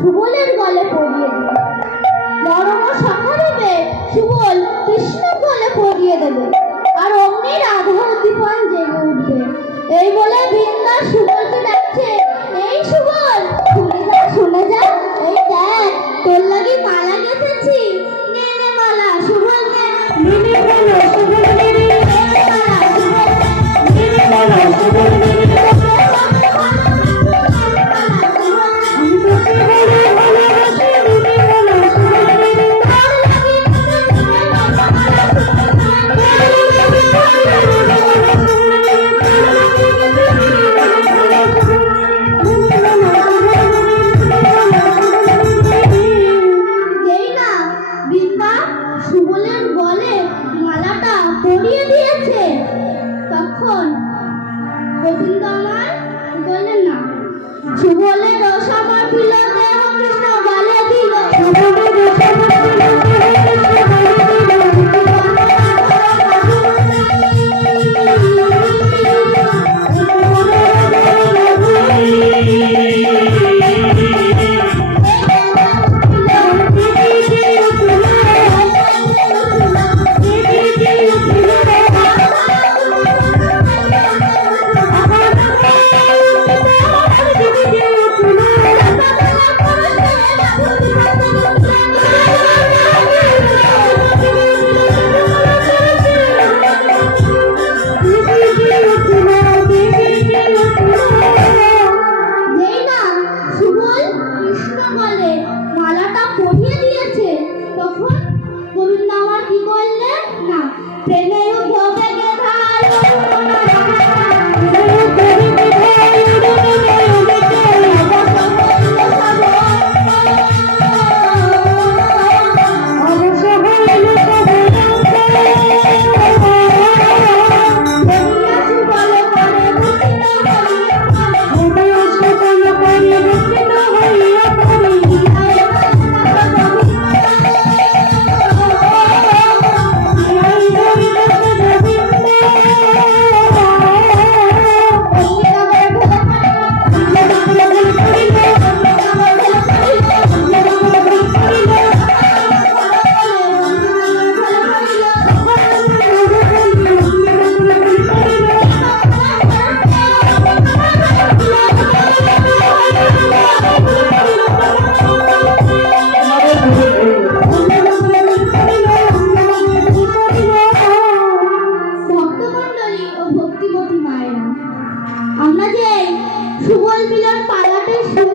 সুবলের গলে পরিয়ে দেবে। মরম শাখা দেবে সুবল কৃষ্ণের গলে পরিয়ে দেবে, আর অগ্নির আধা উদ্দীপন জেগে উঠবে। এই বলে বৃন্দা সুবলকে ডাকছে, এই সুবল শুনে যা, এই দেখ তোর লাগি মালা গেঁথেছি, নে নে মালা। সুবল নে নে মালা, সুবল নে নে মালা, সুবল নে নে মালা, সুবল নে নে সুবলের গলে মালাটা পরিয়ে দিয়েছে। তখন গোবিন্দ আমার বললেন না, সুবলের রস আমার প্রিয় দেহ